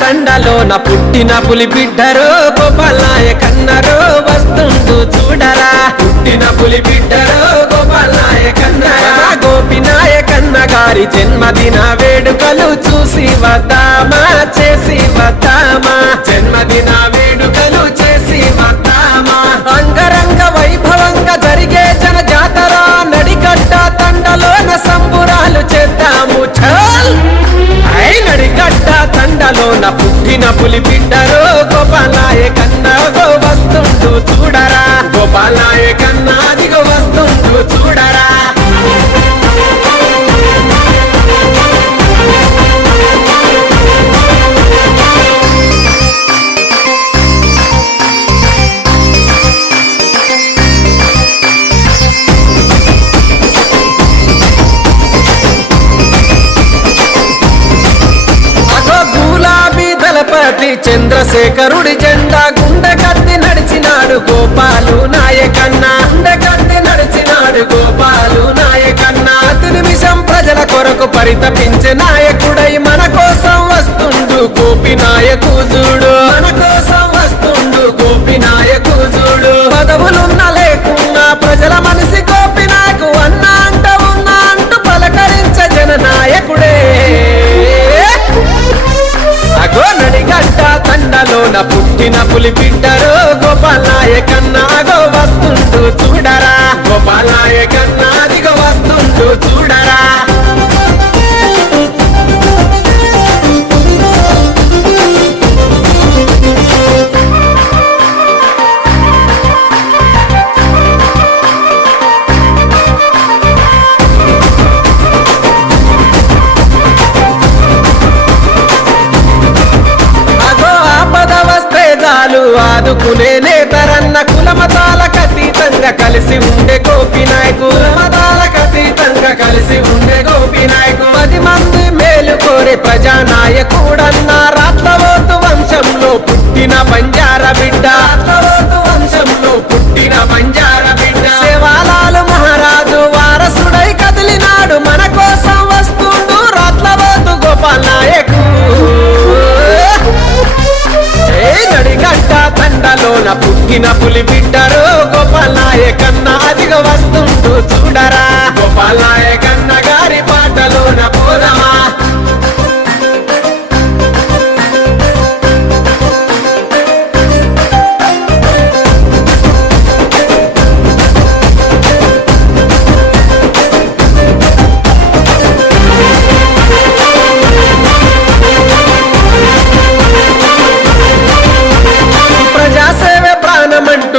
తండలోన పుట్టిన పులి బిడ్డరో గోపాల్ నాయక్ అన్నరో వస్తుండు చూడరా. పుట్టిన పులి బిడ్డరో గోపాల్ నాయక్ అన్నరా. గోపి నాయక్ అన్న గారి జన్మదిన వేడుకలు చూసి వద్దామా, చేసి వద్దామా. జన్మదిన వేడుకలు చేసి వద్దామా. అంగరంగ వైభవంగా జరిగే జన జాతర నడిగడ్డ తండలోన సంబురాలు చేద్దాము. చల్ నడిగడ్డ తండలోన పుట్టిన పులి బిడ్డరో గోపాల్ నాయక్ అన్నగో వస్తుండు చూడరా. గోపాల్ నాయక్ అన్న అదిగో వస్తుండు చూడరా. చంద్రశేఖరుడి జెండా గుండె కత్తి నడిచినాడు గోపాలు నాయకన్న. గుండె కత్తి నడిచినాడు గోపాలు నాయకన్న. అతి నిమిషం ప్రజల కొరకు పరితపించే నాయకుడై మన కోసం వస్తుండు గోపి నాయకు చూడు. మన కోసం వస్తుండు గోపి నాయకు చూడు. పదవులున్న లేకున్నా ప్రజల మనసి గోపి నాయకు అన్న అంట ఉన్నా అంటూ పలకరించే జన నాయకుడే. అగో నడిగడ్డ తండలోన పుట్టిన పులి బిడ్డరో గోపాల్ నాయక్ అన్న అగో వస్తుండు చూడరా. గోపాల్ నాయక్ అన్న అదిగో వస్తుండు చూడరా. ఆదుకునే నేతరన్న కులమతాలకు అతీతంగా కలిసి ఉండే గోపి నాయకు. కులమతాలకు అతీతంగా కలిసి ఉండే గోపి నాయకు. 10 మంది మేలు కోరే ప్రజానాయకుడన్న రాట్లవోతు వంశంలో పుట్టిన బంజారా బిడ్డ. రాట్లవోతు వంశంలో పుట్టిన బంజారా బిడ్డ. సేవాలాలు మహారాజు వారసుడై కదిలినాడు మన కోసం వస్తుండు రాట్లవోతు గోపాల్ నాయకు. నడిగడ్డ తండలోన పుట్టిన పులి బిడ్డరో గోపాల్ నాయక్ అన్న అదిగో వస్తుండు చూడరా. గోపాల్ నాయక్ అన్న గారి పాటలోన పోదమా.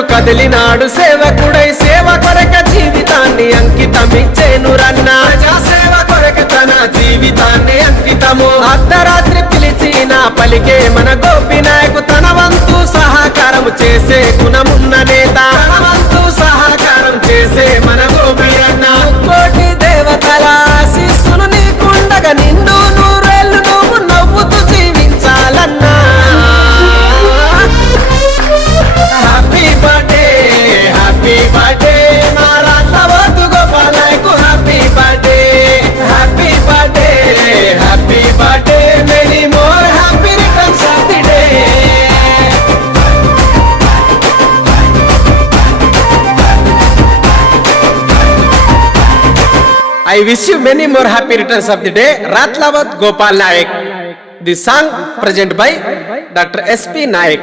కదిలినాడు సేవకుడై సేవ కొరక జీవితాన్ని అంకితమిచ్చేను రన్న. సేవ కొరక తన జీవితాన్ని అంకితము. అర్ధరాత్రి పిలిచిన పలికే మన గోపి నాయకు. తన వంతు సహకారం చేసే గుణమున్న నేత. తన వంతు సహకారం చేసే మన గోపి అన్న. కోటి దేవతల ఆశీస్సులు నీకుండగా నిండు నూరేళ్లు నువ్వు నవ్వుతూ జీవించాలన్నా. హ్యాపీ బర్త్డే హ్యాపీ బర్త్డే మా Ratlavothu Gopal Nayak. Happy birthday happy birthday happy birthday many more happy returns of the day. I wish you many more happy returns of the day. Ratlawat Gopal Nayak. The song present by Dr. S.P. Nayak.